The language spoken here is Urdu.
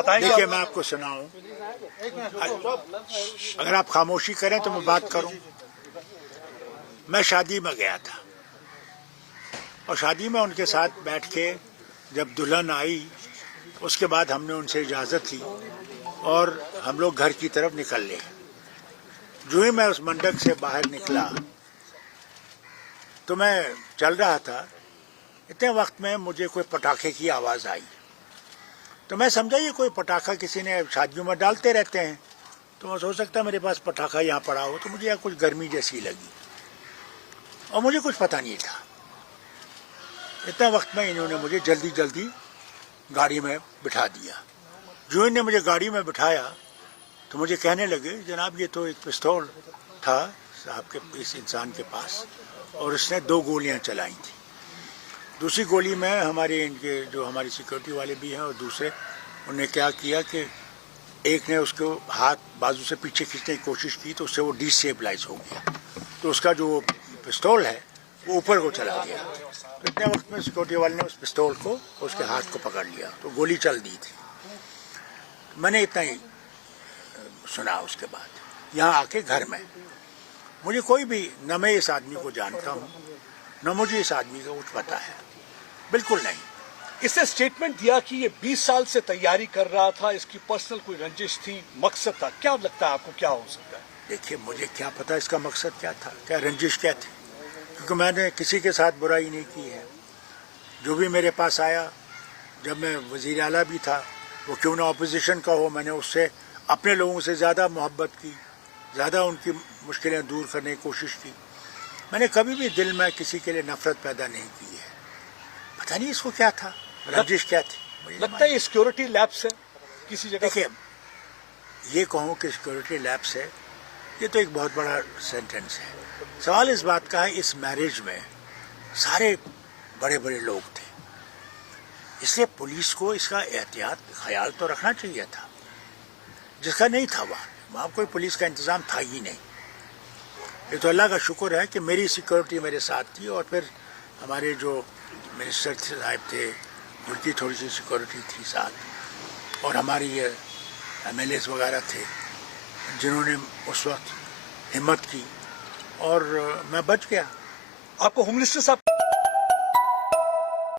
بتائیں گے؟ دیکھیے میں آپ کو سناؤں، اگر آپ خاموشی کریں تو میں بات کروں۔ میں شادی میں گیا تھا اور شادی میں ان کے ساتھ بیٹھ کے جب دلہن آئی اس کے بعد ہم نے ان سے اجازت لی اور ہم لوگ گھر کی طرف نکل لے۔ جو ہی میں اس منڈپ سے باہر نکلا تو میں چل رہا تھا، اتنے وقت میں مجھے کوئی پٹاخے کی آواز آئی تو میں سمجھا یہ کوئی پٹاخہ کسی نے شادیوں میں ڈالتے رہتے ہیں، تو میں سوچ سکتا میرے پاس پٹاخہ یہاں پڑا ہو، تو مجھے یہاں کچھ گرمی جیسی لگی اور مجھے کچھ پتہ نہیں تھا۔ اتنا وقت میں انہوں نے مجھے جلدی جلدی گاڑی میں بٹھا دیا۔ جو انہوں نے مجھے گاڑی میں بٹھایا تو مجھے کہنے لگے جناب یہ تو ایک پستول تھا صاحب کے اس انسان کے پاس اور اس نے 2 گولیاں چلائی تھیں۔ دوسری گولی میں ہمارے ان کے جو ہماری سیکورٹی والے بھی ہیں اور دوسرے انہوں نے کیا کیا کہ ایک نے اس کو ہاتھ بازو سے پیچھے کھینچنے کی کوشش کی تو اس سے وہ ڈی اسٹیبلائز ہو گیا، تو اس کا جو پستول ہے وہ اوپر کو چلا گیا۔ تو اتنے وقت میں سیکورٹی والے نے اس پستول کو اس کے ہاتھ کو پکڑ لیا تو گولی چل دی تھی۔ میں نے اتنا ہی سنا۔ اس کے بعد یہاں آ کے گھر میں مجھے کوئی بھی، نہ میں اس آدمی کو جانتا ہوں نہ مجھے اس آدمی کا کچھ پتہ ہے، بالکل نہیں۔ اس نے اسٹیٹمنٹ دیا کہ یہ 20 سال سے تیاری کر رہا تھا، اس کی پرسنل کوئی رنجش تھی، مقصد تھا۔ کیا لگتا ہے آپ کو کیا ہو سکتا ہے؟ دیکھیے مجھے کیا پتا اس کا مقصد کیا تھا، کیا رنجش کیا تھی، کیونکہ میں نے کسی کے ساتھ برائی نہیں کی ہے۔ جو بھی میرے پاس آیا، جب میں وزیر اعلیٰ بھی تھا، وہ کیوں نہ اپوزیشن کا ہو، میں نے اس سے اپنے لوگوں سے زیادہ محبت کی، زیادہ ان کی مشکلیں دور کرنے کی کوشش کی۔ میں نے کبھی بھی دل میں کسی کے لیے نفرت پیدا نہیں کی ہے۔ پتہ نہیں اس کو کیا تھا، رنجش کیا تھی۔ لگتا ہے یہ سیکیورٹی لیپس ہے کسی جگہ؟ دیکھیے یہ کہوں کہ سیکورٹی لیپس ہے، یہ تو ایک بہت بڑا سینٹنس ہے۔ سوال اس بات کا ہے اس میرج میں سارے بڑے بڑے لوگ تھے، اس لیے پولیس کو اس کا احتیاط خیال تو رکھنا چاہیے تھا، جس کا نہیں تھا۔ وہاں کوئی پولیس کا انتظام تھا ہی نہیں۔ یہ تو اللہ کا شکر ہے کہ میری سیکورٹی میرے ساتھ تھی، اور پھر ہمارے جو منسٹر صاحب تھے ان کی تھوڑی سی سیکورٹی تھی ساتھ، اور ہماری یہ MLAs وغیرہ تھے جنہوں نے اس وقت ہمت کی اور میں بچ گیا۔ آپ کو ہوم منسٹر صاحب